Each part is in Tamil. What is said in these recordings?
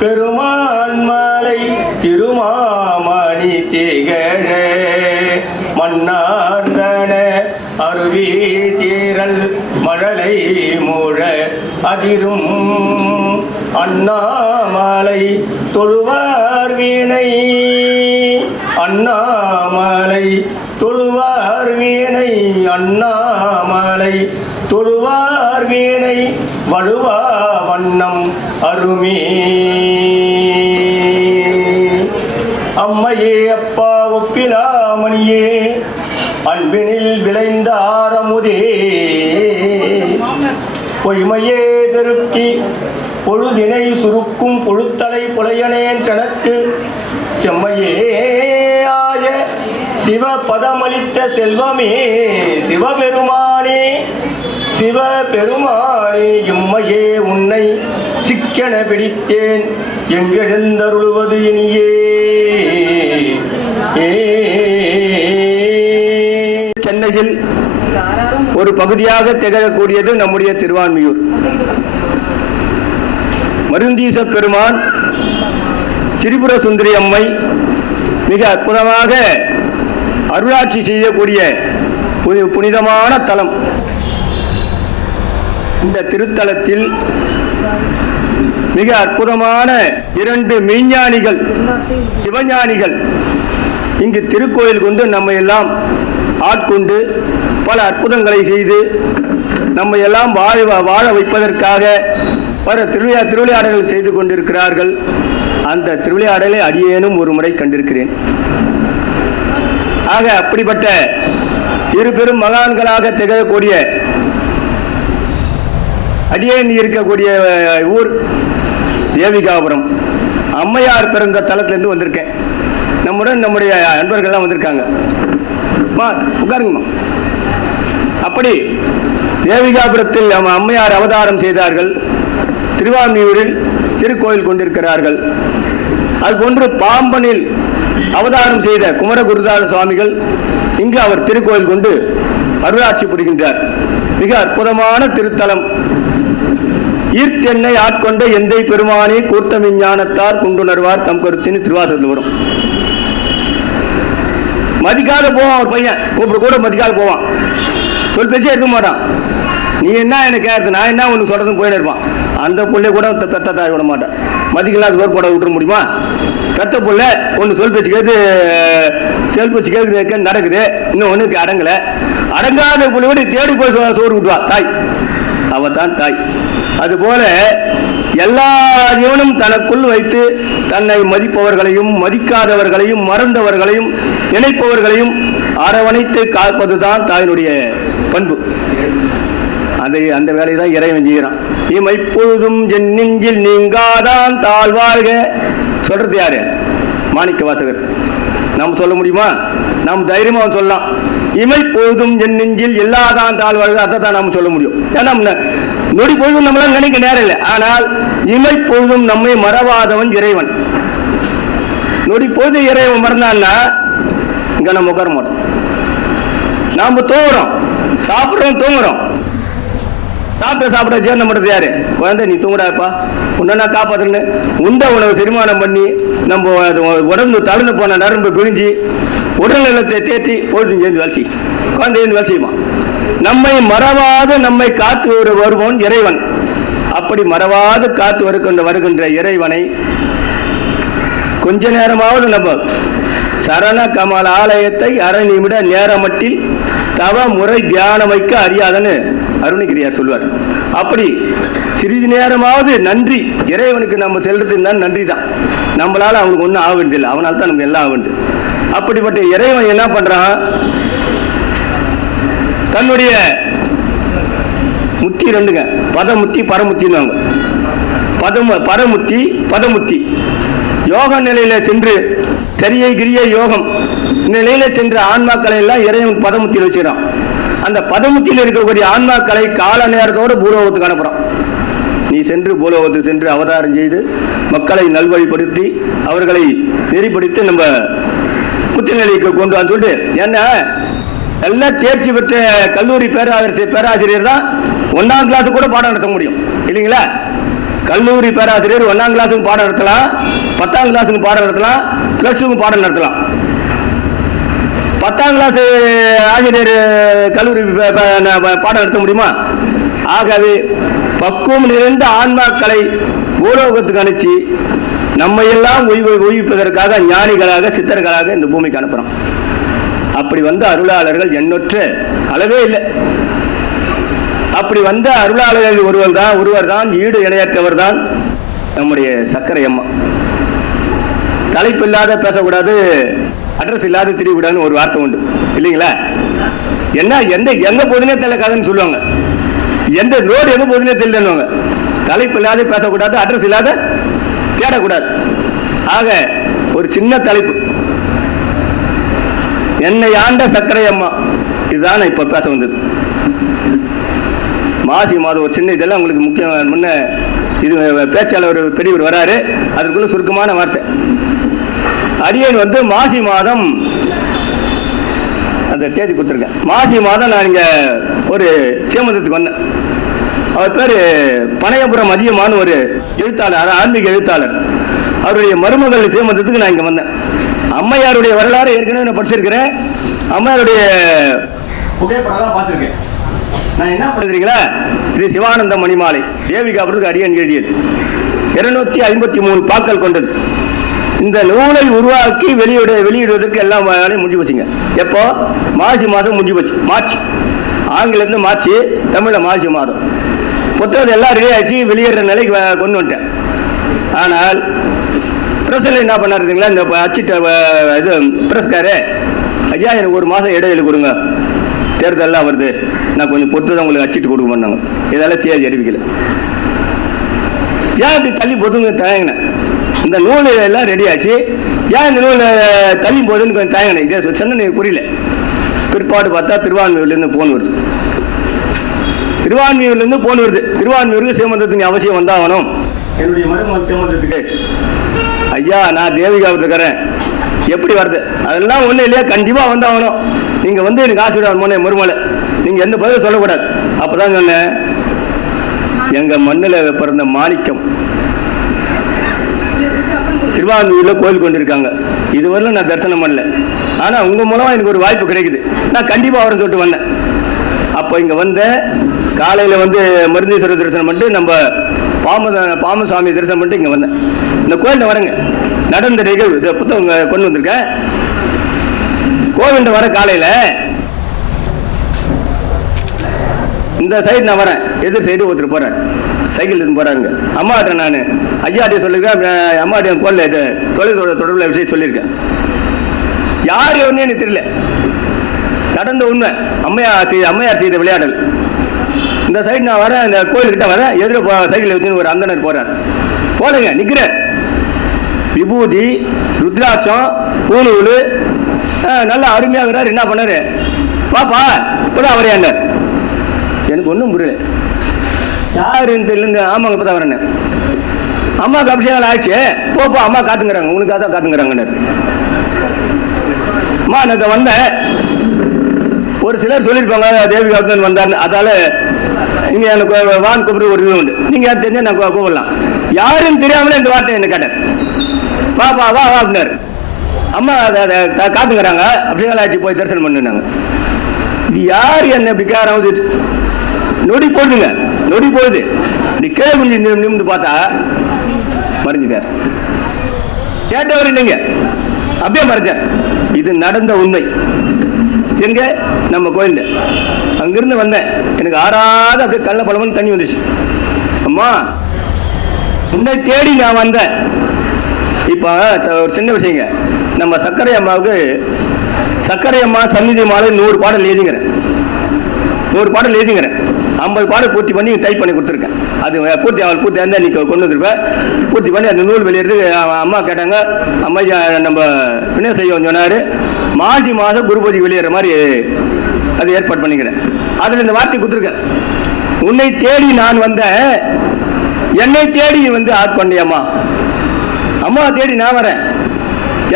பெருமான் மாலை திருமாமணி திகழ மன்னார்ந்தன அருவி தீரல் மழலை மூழ அதிரும் அண்ணாமலை தொழுவார் வீணை அண்ணாமலை தொழுவார் வீணை அண்ணாமலை தொழுவார் வீணை வழுவா வண்ணம் அருமே அம்மையே அப்பா ஒப்பிலாமணியே அன்பினில் விளைந்த ஆரமுதே பொய்மையே பெருக்கி பொழுதினை சுருக்கும் பொழுத்தலை புலையனேன் தனக்கு செம்மையே ஆய சிவபதமளித்த செல்வமே சிவபெருமானே சிவபெருமானே இம்மையே உன்னை சிக்கென பிடித்தேன் எங்கெழுந்தருளுவது இனியே. சென்னையில் ஒரு பகுதியாக திகழக்கூடியது நம்முடைய திருவான்மியூர். மருந்தீச பெருமான், திரிபுர சுந்தரி அம்மை மிக அற்புதமாக அருளாட்சி செய்யக்கூடிய புனிதமான தலம். இந்த திருத்தலத்தில் மிக அற்புதமான 2 மெய்ஞானிகள், சிவஞானிகள் இங்கு திருக்கோயில் கொண்டு நம்மை எல்லாம் ஆட்கொண்டு பல அற்புதங்களை செய்து நம்மை எல்லாம் வாழ வைப்பதற்காக பல திருவிளையாடல்கள் செய்து கொண்டிருக்கிறார்கள். அந்த திருவிளையாடலை அடியேனும் ஒரு முறை கண்டிருக்கிறேன். ஆக அப்படிப்பட்ட 2 பெரும் மகான்களாக திகழக்கூடிய அடியேன் இருக்கக்கூடிய ஊர் தேவிகாபுரம். அம்மையார் பிறந்த தலத்திலிருந்து வந்திருக்கேன். நம்முடைய நண்பர்கள்லாம் வந்திருக்காங்க. உட்காருங்கம்மா. அப்படி தேவிகாபுரத்தில் அம்மையார் அவதாரம் செய்தார்கள். திருவான்மியூரில் திருக்கோயில் கொண்டிருக்கிறார்கள். அதுபோன்று பாம்பனில் அவதாரம் செய்த குமரகுருதாச சுவாமிகள் இங்கு அவர் திருக்கோயில் கொண்டு அருளாட்சி புரிகின்றார். மிக அற்புதமான திருத்தலம். ஈர்த்தென்னை ஆட்கொண்ட எந்தை பெருமானே கூர்த்த விஞ்ஞானத்தார் குண்டுணர்வார் தம் கருத்தின்னு திருவாசகத்தில் வரும். மதிக்காத போவான் ஒரு பையன், கூட மதிக்காத போவான், சொல் பேச்சே இருக்க மாட்டான். நீ என்ன எனக்கு கேட்குது, நான் என்ன ஒன்று சொல்றதுன்னு போயின்னு இருப்பான். அந்த பிள்ளை கூட பெத்த தாய் விட மாட்டான். மதிக்கலாம் சோறு போட விட்டுற முடியுமா? பெத்த பிள்ளை ஒன்று சொல் பேச்சு கேட்டு செல் பேச்சு கேட்குது நடக்குது, இன்னும் ஒன்றுக்கு அடங்கலை. அடங்காத பிள்ளையோடு தேடி போய் சோறு விட்டுவா தாய். அவதான் தாய். அதுபோல எல்லா ஜீவனும் தனக்குள் வைத்து தன்னை மதிப்பவர்களையும் மதிக்காதவர்களையும் மறந்தவர்களையும் நினைப்பவர்களையும் அரவணைத்து காப்பதுதான் தாயினுடைய பண்பு. அந்த வேலையை தான் இறைவன் செய்கிறான். இமைப்பொழுதும் என் நெஞ்சில் நீங்காதான் தாழ்வாழ்க சொல்றது யாரு? மாணிக்க வாசகர். நாம் சொல்ல முடியுமா? நாம் தைரியமா சொல்லலாம். இமைப்பொழுதும் என் நெஞ்சில் எல்லாதான் தாழ்வாழ்க, அதை தான் நாம் சொல்ல முடியும். ஏன்னா நொடி பொழுதும் நம்மளால நினைக்க நேரம் இல்லை. ஆனால் இமைப்பொழுதும் நம்மை மறவாதவன் இறைவன். நொடி பொழுது இறைவன் மறந்தான்னா இங்க நம்ம உட்கார மாட்டோம். நாம தூங்குறோம், சாப்பிடுறோம், தூங்குறோம். சாப்பிட சேர்ந்த மட்டும் யாரு? குழந்தை நீ தூங்குறாப்பா, உன்ன காப்பாத்துன்னு உண்ட உணவு செரிமானம் பண்ணி நம்ம உடம்பு தளர்ந்து போன நரம்பு பிழிஞ்சு உடல்நலத்தை தேற்றி பொழுது சேர்ந்து வேலை செய்யும். குழந்தை வேலை செய்யுமா? நம்மை மறவாது நம்மை காத்து வருவோன் இறைவன். அப்படி மறவாது காத்து வருகின்ற இறைவனை கொஞ்ச நேரமாவது நம்ம சரண கமல ஆலயத்தை அரை நிமிட நேரமட்டில் தவ முறை தியானம் வைக்க அறியாதன்னு அருணகிரியார் சொல்வார். அப்படி சிறிது நேரமாவது நன்றி இறைவனுக்கு நம்ம செல்றது நன்றி தான். நம்மளால அவனுக்கு ஒன்றும் ஆக வேண்டியதில்லை, அவனால தான் நமக்கு எல்லாம் ஆக வேண்டியது. அப்படிப்பட்ட இறைவன் என்ன பண்றான்? தன்னுடைய முத்தி 2ங்க, பதமுத்தி பரமுத்தின்னு. பரமுத்தி பதமுத்தி யோக நிலையில சென்று சரியை கிரிய யோகம் நிலையில சென்ற ஆன்மாக்களை எல்லாம் இறைவன் பதமுத்தியில் வச்சுக்கிறான். அந்த பதமுத்தியில் இருக்கக்கூடிய ஆன்மாக்களை கால நேரத்தோடு பூலோகத்துக்கு அனுப்புறான். நீ சென்று பூலோகத்துக்கு சென்று அவதாரம் செய்து மக்களை நல்வழிப்படுத்தி அவர்களை நெறிப்படுத்தி நம்ம புத்தி நிலைக்கு கொண்டு வந்து சொல்லிட்டு, என்ன எல்லாம் தேர்ச்சி பெற்ற கல்லூரி பேராசிரியர் தான் 1ஆம் கிளாஸ் கூட பாடம் நடத்த முடியும் இல்லைங்களா? கல்லூரி பேராசிரியர் 1ஆம் கிளாஸுக்கு பாடம் நடத்தலாம், 10ஆம் கிளாஸுக்கு பாடம் நடத்தலாம், +2க்கு பாடம் நடத்தலாம். 10ஆம் கிளாஸ் ஆசிரியர் கல்லூரி பாடம் நடத்த முடியுமா? ஆகவே பக்குவம் நிறைந்த ஆன்மாக்களை பூலோகத்துக்கு அனுப்பிச்சு நம்ம எல்லாம் உயிர்ப்பதற்காக ஞானிகளாக சித்தர்களாக இந்த பூமிக்கு அனுப்புறோம். அப்படி வந்த அருளாளர்கள் எண்ணற்ற அளவே இல்லை. அப்படி வந்த அருளாளர்கள் ஒருவர் தான் ஈடு இணையற்றவர் தான் நம்முடைய சக்கரை அம்மா. தலைப்பு இல்லாத பேசக்கூடாது, அட்ரஸ் இல்லாத தெரியக்கூடாதுன்னு ஒரு வார்த்தை உண்டு இல்லைங்களா? என்ன எங்க போதுனே தெரியல கதைன்னு சொல்லுவாங்க. எந்த ரோடு எங்க போதுனே தெரியலன்னுவாங்க. தலைப்பு இல்லாத பேசக்கூடாது, அட்ரஸ் இல்லாத தேடக்கூடாது. ஆக ஒரு சின்ன தலைப்பு, என்னை ஆண்ட சக்கரை அம்மா, இதுதான் இப்ப பேச வந்தது. மாசி மாதம் ஒரு சின்ன இதெல்லாம் உங்களுக்கு முக்கியம். முன்ன இது பேச்சாளர் பெரியவர் வராரு, அதுக்குள்ள சுருக்கமான வார்த்தை. அடியேன் வந்து மாசி மாதம் அந்த தேதி கொடுத்துருக்கேன். மாசி மாதம் நான் இங்க ஒரு சேமந்தத்துக்கு வந்தேன். அவர் பேரு பனையபுரம் அதிகமான ஒரு எழுத்தாளர், ஆன்மீக எழுத்தாளர். அவருடைய மருமகள் சேமந்தத்துக்கு நான் இங்க வந்தேன். அம்மையாருடைய வரலாறு ஏற்கனவே நான் படிச்சிருக்கிறேன். அம்மையாருடைய புகைப்படம் பார்த்திருக்கேன். நான் என்ன பண்ணுறீங்களா, இது சிவானந்த மணிமாலை தேவிகாபுரத்துக்கு அடியன் எழுதியது. 253 பாக்கள் கொண்டது. இந்த நூலை உருவாக்கி வெளியிடுவதற்கு எல்லாம் வேலையும் முடிஞ்சு போச்சுங்க. எப்போ? மாசி மாதம் முடிஞ்சு போச்சு. மார்ச், ஆங்கிலத்தில் மார்ச், தமிழில் மாசி மாதம். புத்தகத்தை எல்லாம் ரெடி ஆச்சு, வெளியேற நிலைக்கு கொண்டு வந்துட்டேன். ஆனால் பிரஸில் என்ன பண்ணாருங்களா, இந்த அச்சிட்ட இது பிரஸ்காரு, ஐயா எனக்கு ஒரு மாதம் இடையில கொடுங்க, தேர்தல்லாம் வருது, நான் கொஞ்சம் பொறுத்து தான் உங்களுக்கு அச்சிட்டு கொடுக்க மாட்டாங்க, இதெல்லாம் தேதி அறிவிக்கல. ஏன் இப்படி தள்ளி போதுங்க தயங்கினேன். இந்த நூல் எல்லாம் ரெடி ஆச்சு, ஏன் இந்த நூல் தள்ளி போதுன்னு கொஞ்சம் தயங்கினேன். இதே சொன்ன எனக்கு புரியல. பிற்பாடு பார்த்தா திருவான்மையூர்லேருந்து போன் வருது. திருவான்மையூர்லேருந்து போன் வருது. திருவான்மையூருக்கு சேமந்தத்துக்கு அவசியம் வந்தாகணும். என்னுடைய மருமகள் சேமந்தத்துக்கு, ஐயா நான் தேவிகாபுரத்துக்கிறேன், எப்படி வருது? அதெல்லாம் ஒன்றும் இல்லையா, கண்டிப்பாக வந்தாகணும். நீங்கள் வந்து எனக்கு ஆசீர்வாதம் பண்ண மருமலை, நீங்கள் எந்த பதிலும் சொல்லக்கூடாது. அப்போதான் சொன்னேன், எங்கள் மண்ணில் பிறந்த மாணிக்கம் திருவான்மையூரில் கோயில் கொண்டிருக்காங்க. இதுவரையிலும் நான் தரிசனம் பண்ணல. ஆனால் உங்கள் மூலமாக எனக்கு ஒரு வாய்ப்பு கிடைக்குது, நான் கண்டிப்பாக அவரை சொல்லிட்டு வந்தேன். அப்போ இங்கே வந்த காலையில் வந்து மருந்தீஸ்வரர் தரிசனம் பண்ணிட்டு நம்ம பாமசாமி தரிசனம் பண்ணிட்டு இங்கே வந்தேன். இந்த கோயிலில் வரேங்க, நடந்த நிகழ்வு இந்த புத்தகம் கொண்டு வந்திருக்கேன். கோவில்கிட்ட வர காலையில் இந்த சைடு நான் வரேன், எதிர் சைடு ஒருத்தர் போகிறேன், சைக்கிள் இருந்து போகிறாங்க. அம்மாட்ட நான் ஐயாட்டே சொல்லியிருக்கேன், அம்மாட்ட கோயிலில் தொடர்புள்ள விஷயம் சொல்லியிருக்கேன். யார் ஒன்று எனக்கு தெரியல, நடந்த உண்மை. அம்மையார் செய்த விளையாடல். இந்த சைடு நான் வரேன், இந்த கோயில்கிட்ட வரேன், எதிர சைக்கிள் வச்சுன்னு ஒரு அந்தனர் போகிறார். போலங்க நிற்கிறேன், விபூதி ருத்ராட்சம் பூணூல் நல்லா அருமையாகிறார். என்ன பண்ணாரு, பாப்பா இப்போதான் அவரையாண்டார். எனக்கு ஒன்றும் புரியல, யாருன்னு தெரியல. ஆமாங்க இப்போதான் வரேன், அம்மாவுக்கு அபிஷேகம் ஆயிடுச்சு, போப்பா அம்மா காத்துங்கிறாங்க, உனக்காக தான் காத்துங்கிறாங்கன்னாரு. அம்மா நான் வந்தேன், ஒரு சிலர் சொல்லியிருப்பாங்க தேவிகாபுரன் வந்தார்னு, அதால இங்கே எனக்கு வான் கூப்பிட்டு ஒரு இது உண்டு, நீங்கள் யார் தெரிஞ்சா நான் கூப்பிடலாம். யாருன்னு தெரியாமலே இந்த வார்த்தை என்ன கேட்டார், வாப்பா வா வா அப்படின்னாரு. அம்மா காத்துங்கிறாங்க, அபிஷேகம் ஆயிடுச்சு, போய் தரிசனம் பண்ணுனாங்க. இது யார் என்ன பிக்காரம் நொடி போடுதுங்க, நொடி போகுது. நீ கேள்வி கொஞ்சம் நிமிந்து பார்த்தா மறைஞ்சிட்டார். கேட்டவர் இல்லைங்க, அப்படியே மறைஞ்சார். இது நடந்த உண்மை. எங்க நம்ம கோயில் அங்கிருந்து வந்தேன், எனக்கு ஆறாத அப்படியே கள்ள பழமன்னு தண்ணி வந்துச்சு. அம்மா உன்னை தேடி நான் வந்தேன். இப்போ ஒரு சின்ன விஷயங்க, நம்ம சக்கரை அம்மாவுக்கு சக்கரை அம்மா சந்நிதி மாலை 100 பாடல் எழுதிங்கிறேன், 100 பாடல் எழுதிங்கிறேன். 50 பாடல் பூர்த்தி பண்ணி டைப் பண்ணி கொடுத்துருக்கேன். அது பூர்த்தி இருந்தால் நீ கொண்டு வந்துருப்பேன். பூர்த்தி பண்ணி அந்த நூல் வெளியிடுறது அம்மா கேட்டாங்க. அம்மா நம்ம பின்ன செய்வோம் சொன்னார். மாசி மாதம் குருபதி வெளியேற மாதிரி அது ஏற்பாடு பண்ணிக்கிறேன். அதில் இந்த வார்த்தை கொடுத்துருக்கேன், உன்னை தேடி நான் வந்தேன், என்னை தேடி வந்து ஆட்கொண்டேம்மா. அம்மா தேடி நான் வரேன்,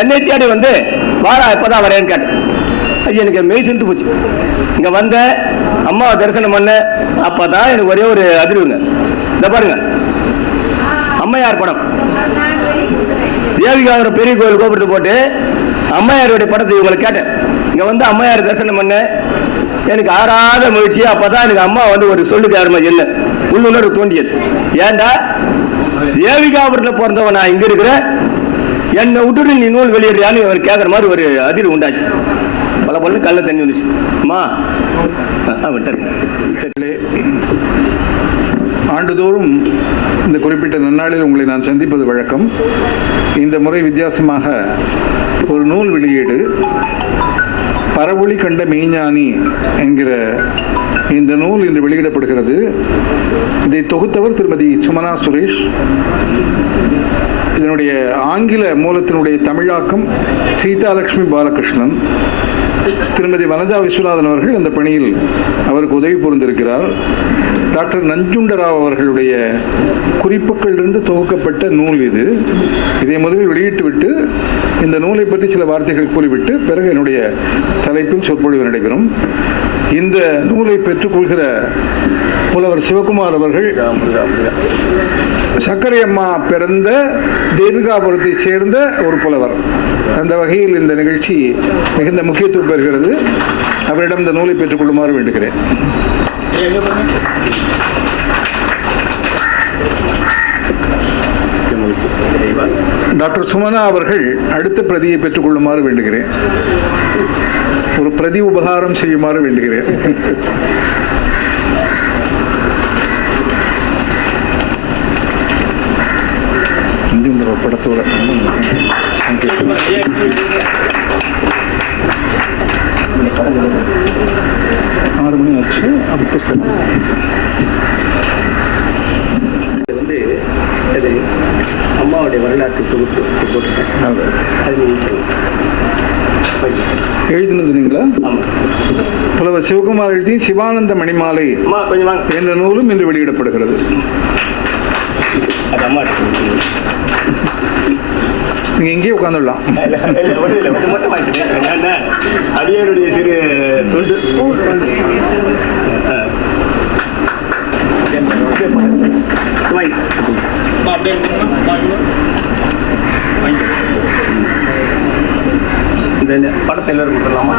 என்னை தேடி வந்து வாரா இப்போதான் வரேன்னு கேட்டேன். அது எனக்கு மெய் செலுத்து போச்சு. இங்கே வந்த அம்மாவை தரிசனம் பண்ண, அப்போ தான் எனக்கு ஒரே ஒரு அதிர்வுங்க. இந்த பாருங்க, அம்மையார் படம். தேவிகாபுரம் பெரிய கோயில் கோபுரத்தை போட்டு அம்மையாருடைய படத்தை இவங்களை கேட்டேன். இங்க வந்து அம்மையார் தரிசனம் பண்ண எனக்கு ஆறாத முயற்சி. அப்பதான் எனக்கு அம்மா வந்து ஒரு சொல்லுக்காரமா என்ன உள்ளுணர்வு தோண்டியது. ஏண்டா தேவிகாபுரத்தில் பிறந்தவன் நான் இங்க இருக்கிறேன், என்னை விட்டுட்டு நீ நூல் வெளியிடுறியான்னு அவர் கேட்கற மாதிரி ஒரு அதிர்வு உண்டாச்சு. பல பல கல்ல தண்ணி வந்துச்சு. அம்மா ஆண்டுதோறும் இந்த குறிப்பிட்ட நன்னாளில் உங்களை நான் சந்திப்பது வழக்கம். இந்த முறை வித்தியாசமாக ஒரு நூல் வெளியீடு, பரவொளி கண்ட மெய்ஞானி என்கிற இந்த நூல் இன்று வெளியிடப்படுகிறது. இதை தொகுத்தவர் திருமதி சுமனா சுரேஷ். இதனுடைய ஆங்கில மூலத்தினுடைய தமிழாக்கம் சீதாலட்சுமி பாலகிருஷ்ணன். திருமதி வனஜா விஸ்வநாதன் அவர்கள் இந்த பணியில் அவருக்கு உதவி புரிந்திருக்கிறார். டாக்டர் நஞ்சுண்டராவ் அவர்களுடைய குறிப்புகளிலிருந்து தொகுக்கப்பட்ட நூல் இது. இதை முதலில் வெளியிட்டுவிட்டு இந்த நூலை பற்றி சில வார்த்தைகள் கூறிவிட்டு பிறகு என்னுடைய தலைப்பில் சொற்பொழிவு நடைபெறும். இந்த நூலை பெற்றுக்கொள்கிற புலவர் சிவகுமார் அவர்கள் சக்கரை அம்மா பிறந்த தேவிகாபுரத்தை சேர்ந்த ஒரு புலவர். அந்த வகையில் இந்த நிகழ்ச்சி மிகுந்த முக்கியத்துவம் பெறுகிறது. அவரிடம் இந்த நூலை பெற்றுக்கொள்ளுமாறு வேண்டுகிறேன். டாக்டர் சுமனா அவர்கள் அடுத்த பிரதியை பெற்றுக் கொள்ளுமாறு வேண்டுகிறேன். ஒரு பிரதி உபகாரம் செய்யுமாறு வேண்டுகிறேன். படத்தோட 6 மணி ஆச்சு. அப்போ வந்து அம்மாவுடைய வரலாற்று தொகுப்பு போட்டுருக்கேன். எழுதினது நீங்களா? புலவர் சிவகுமார் எழுதி சிவானந்த மணிமாலை என்ற நூலும் இன்று வெளியிடப்படுகிறது. நீங்க எங்கேயே உட்காந்துடலாம். அடியாருடைய சிறு தொண்டு இந்த படத்தை எல்லாரும் கொடுத்துடலாமா?